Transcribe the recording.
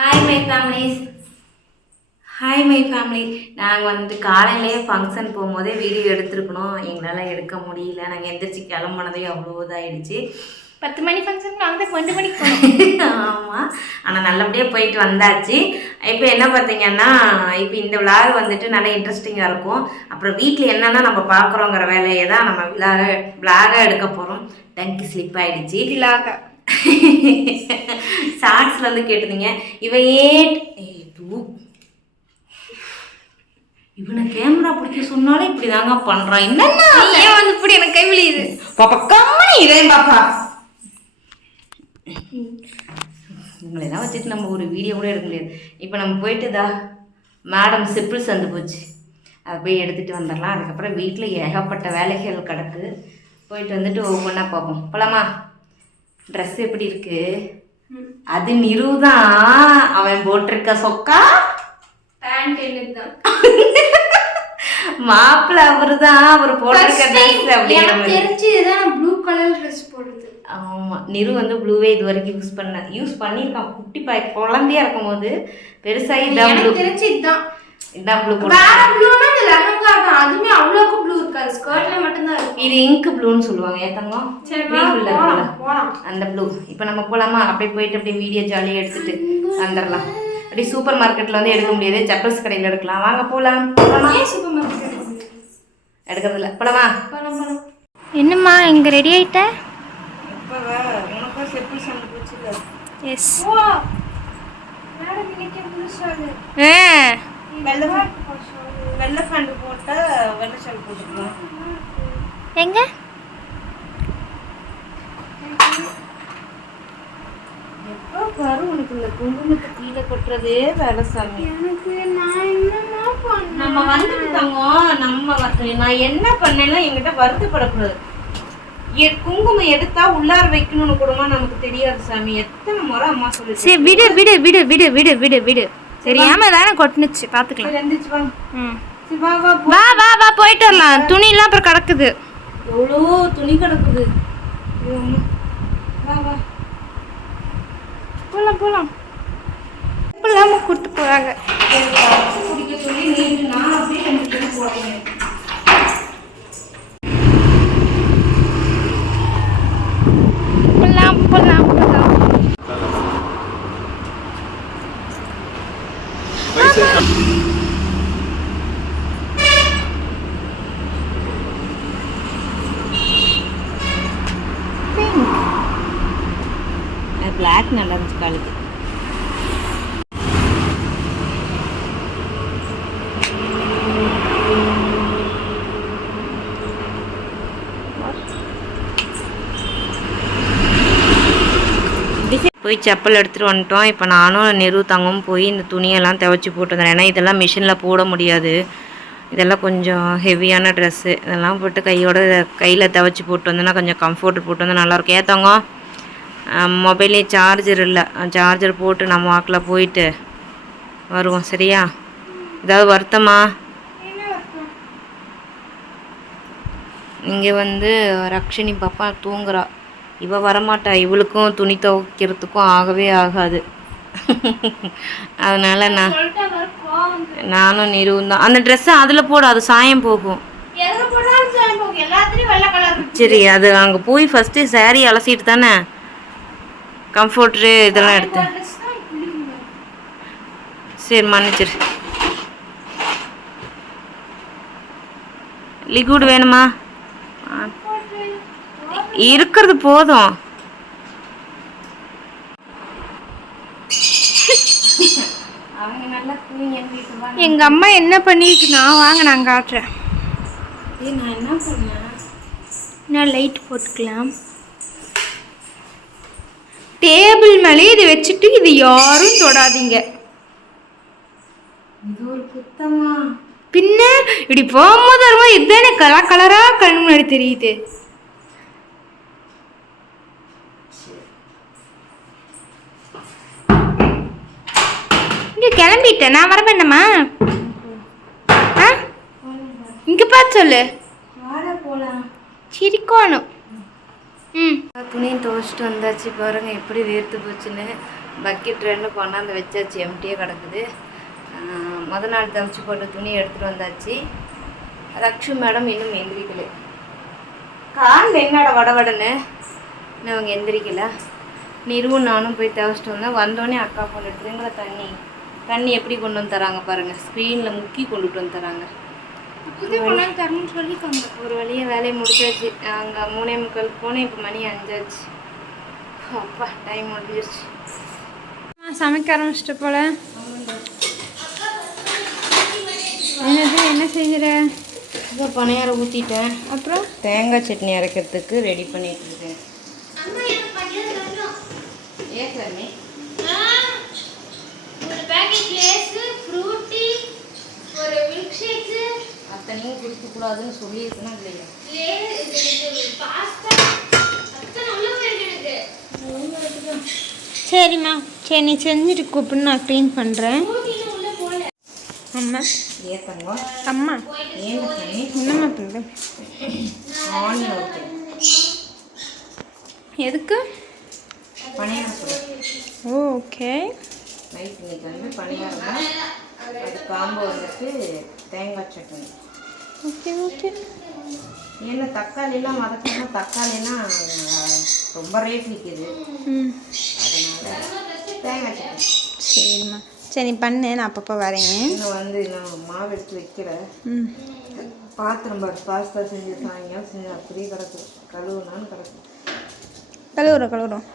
Hi my families. Hi my family. நாங்கள் வந்து காலையிலேயே ஃபங்க்ஷன் போகும்போதே வீடியோ எடுத்துருக்கணும். எங்களால் எடுக்க முடியல. நாங்கள் எந்திரிச்சு கிளம்புனதே அவ்வளோ இதாகிடுச்சு. 10 மணி ஃபங்க்ஷன் நாங்கள் 2 மணிக்கு போனோம். ஆமாம், ஆனால் நல்லபடியாக போயிட்டு வந்தாச்சு. இப்போ என்ன பார்த்தீங்கன்னா, இப்போ இந்த விளாக் வந்துட்டு நல்லா இன்ட்ரெஸ்டிங்காக இருக்கும். அப்புறம் வீட்டில் என்னென்னா நம்ம பார்க்குறோங்கிற வேலையை தான் நம்ம விளாகாக எடுக்க போகிறோம். டங்கு ஸ்லிப் ஆகிடுச்சு. விளாக ஷார்ட்ஸ்ல வந்து கேட்டிருந்தீங்க, இவனை கேமரா பிடிக்க சொன்னாலும் இப்படி தாங்க பண்றான். என்னன்னா ஏன் வந்து இப்படி எனக்கு கை விழியுது பாப்பா, கம்மனி இதே பாப்பா. இவங்களெல்லாம் வச்சுட்டு நம்ம ஒரு வீடியோ கூட எடுக்க முடியாது. இப்போ நம்ம போயிட்டு மேடம் சிப்பிள்ஸ் வந்து போச்சு, அதை போய் எடுத்துகிட்டு வந்துடலாம். அதுக்கப்புறம் வீட்டில் ஏகப்பட்ட வேலைகள் கிடக்கு. போயிட்டு வந்துட்டு ஒவ்வொன்றா பார்ப்போம். போலாமா? ட்ரெஸ் எப்படி இருக்கு? அது நிறுதான் அவன் போட்டிருக்க சொக்கா பேண்ட் என்னதான் மாப்பிள்ள அவரு தான் அவர் போட்டிருக்க ட்ரெஸ். அப்படிங்கிற தெரிஞ்சுதான் ப்ளூ கலர் ட்ரெஸ் போடுறது. ஆமா, நிறு வந்து ப்ளூவே இது வரைக்கும் யூஸ் பண்ணியிருக்கான். குட்டி குழந்தையா இருக்கும் போது. பெருசாகி இதான் ப்ளூ தெரிஞ்சு இதுதான் ப்ளூ. வேற ப்ளூனா இந்த லெஹங்கா தான், அதுமே அவ்வளோக்கு ப்ளூ இருக்காது, ஸ்கர்ட்ல மட்டும் தான் இருக்கும். இது இங்க் ப்ளூன்னு சொல்லுவாங்க. ஏத்தங்க அந்த ப்ளூ. இப்போ நம்ம போலாமா? அப்படியே போயிட்டு அப்படியே வீடியோ ஜாலியாக எடுத்துட்டு வந்துடலாம். அப்படியே சூப்பர் மார்க்கெட்டில் வந்து எடுக்க முடியாது, செப்பல்ஸ் கடையில் எடுக்கலாம். வாங்க போகலாம். சூப்பர் மார்க்கெட் எடுக்கிறதில்ல. போலாமா? என்னம்மா இங்கே ரெடி ஆயிட்ட? உனக்கும் செப்பல்ஸ் வந்து போச்சுல்ல? எஸ். வெள்ளை பேண்ட் போட்டா வெள்ளை ஷால் போட்டுக்கலாம். எங்க எப்போ பாரு உனக்கு இந்த குங்குமத்தை கீழே கொட்டுறதே வேலை சாமி. நம்ம வந்துட்டாங்க. நான் என்ன பண்ணேன்னா என்கிட்ட வருத்தப்படக்கூடாது. குங்குமம் எடுத்தா உள்ளார வைக்கணும்னு கூடமா நமக்கு தெரியாது சாமி. எத்தனை முறை அம்மா சொல்லி. சரி விடு விடு விடு விடு விடு விடு விடு. தெரியாம தானே கொட்டுனுச்சு, பாத்துக்கலாம். வா வா வா வா போயிட்டு வரலாம். துணி எல்லாம் அப்புறம் கிடக்குது, எவ்வளோ துணி கிடக்குது. வா வா போலாம் போலாம். இப்பெல்லாம் கொடுத்து போறாங்க. குடிக்க சொல்லி நீங்க நான் அப்படியே எனக்கு போறேன். போலாம் போலாம் போலாம். பிளாக் நல்லா இருந்துச்சு காலுக்கு. போய் செப்பல் எடுத்துகிட்டு வந்துட்டோம். இப்போ நானும் நெரு தங்கவும் போய் இந்த துணியெல்லாம் துவைச்சி போட்டு வந்தேன். ஏன்னா இதெல்லாம் மிஷினில் போட முடியாது. இதெல்லாம் கொஞ்சம் ஹெவியான ட்ரெஸ்ஸு. இதெல்லாம் போட்டு கையில் துவைச்சி போட்டு வந்தோன்னா கொஞ்சம் கம்ஃபர்ட் போட்டு வந்தால் நல்லாயிருக்கும். ஏற்றவங்க மொபைல்லே சார்ஜர் இல்லை, சார்ஜர் போட்டு நம்ம வாக்கில் போயிட்டு வருவோம். சரியா? ஏதாவது வருத்தமா? இங்கே வந்து ரக்ஷினி பாப்பா தூங்குறா. இவ வரமாட்டா. இவளுக்கும் துணி துவைக்கிறதுக்கும் ஆகவே ஆகாது. அதனால நானும் நிறுவும் தான். அந்த ட்ரெஸ்ஸை அதில் போடு, அது சாயம் போகும். சரி, அது அங்கே போய் ஃபஸ்ட்டு சாரீ அலசிட்டு தானே கம்ஃபர்ட்ரு இதெல்லாம் எடுத்தேன். சரி மன்னிச்சிரு. லிக்விட் வேணுமா? இருக்கிறது போதும். எங்க அம்மா என்ன பண்ணிருக்குன்னா, வாங்க நான் காட்டுறேன். நான் என்ன பண்ணேன், நான் லைட் போட்டுக்கலாம். டேபிள் மேலே இதை வச்சுட்டு இது யாரும் தொடாதீங்க. இது ஒரு குத்தமா? பின்ன இப்படி போகும்போது வரும்போது இதுதானே கலர் கலரா கண் முன்னாடி தெரியுது. இங்க கிளம்பிட்டேன், நான் வர வேண்டாமா? இங்க பார்த்து சொல்லு. போலாம். சிரிக்கணும். ம். துணியும் துவச்சிட்டு வந்தாச்சு. பாருங்கள் எப்படி வேர்த்து போச்சுன்னு. பக்கெட் 2 கொண்டாந்து வச்சாச்சு, எம்டியாக கிடக்குது. மொதல் நாள் துவச்சி போட்ட துணி எடுத்துகிட்டு வந்தாச்சு. ரக்ஷு மேடம் இன்னும் எந்திரிக்கலை. காலில் என்னோட வடவடன்னு இன்னும் அவங்க எந்திரிக்கல. நிறுவும் நானும் போய் துவச்சிட்டு வந்தேன். வந்தோடனே அக்கா கொண்டு எடுத்துருங்களா தண்ணி எப்படி கொண்டு வந்து தராங்க பாருங்கள். ஸ்க்ரீனில் முக்கி கொண்டுட்டு வந்து தராங்க. தரணும்னு சொல்லிக்கோங்க. ஒரு வழியாக வேலையை முடிச்சாச்சு. அங்கே 3:45 போனேன். இப்போ மணி 5 ஆச்சு. அப்பா டைம் முடிஞ்சிருச்சு. சமைக்க ஆரம்பிச்சிட்ட போல. என்னது என்ன செய்கிற? இப்போ பணியாரம் ஊற்றிட்டேன். அப்புறம் தேங்காய் சட்னி அரைக்கிறதுக்கு ரெடி பண்ணிட்டு இருக்கேன். ஏன் சாமி ஒரு பேக்கெட் லேஸ், ஃப்ரூட்டி, ஒரு மில்க் ஷேக், அத்தனையும் குடிக்கக்கூடாதுன்னு சொல்லியிருக்கணும் இல்லையா? பாஸ்தா அத்தனை உள்ள போயிருக்கு. சரிம்மா, சரி நீ செஞ்சுட்டு கூப்பிடு, நான் க்ளீன் பண்ணுறேன். அம்மா ஏத்தங்க அம்மா ஏன் சாமி என்னம்மா பண்ணுறேன்? Onion okay. எதுக்கு? பணியாரம் சொல்ல ஓகே. நைட் இன்னைக்கு வந்து பணியாரம் தான். அது காம்போ வந்துட்டு தேங்காய் சட்னி. Okay okay. ஏன்னா தக்காளிலாம் வதக்கணும். தக்காளிலாம் ரொம்ப ரேட் விற்கிது. ம் அதனால் தேங்காய் சட்னி. சரிம்மா, சரி நீ பண்ணு, நான் அப்பப்போ வரேன். இன்னும் மாவு எடுத்து வைக்கல. ம் பாத்திரம் பாஸ்தா செஞ்சு சாயங்காலம் செஞ்சு அப்படியே கிடக்கு. கழுவுனான்னு கிடக்கு. கழுவுறோம்.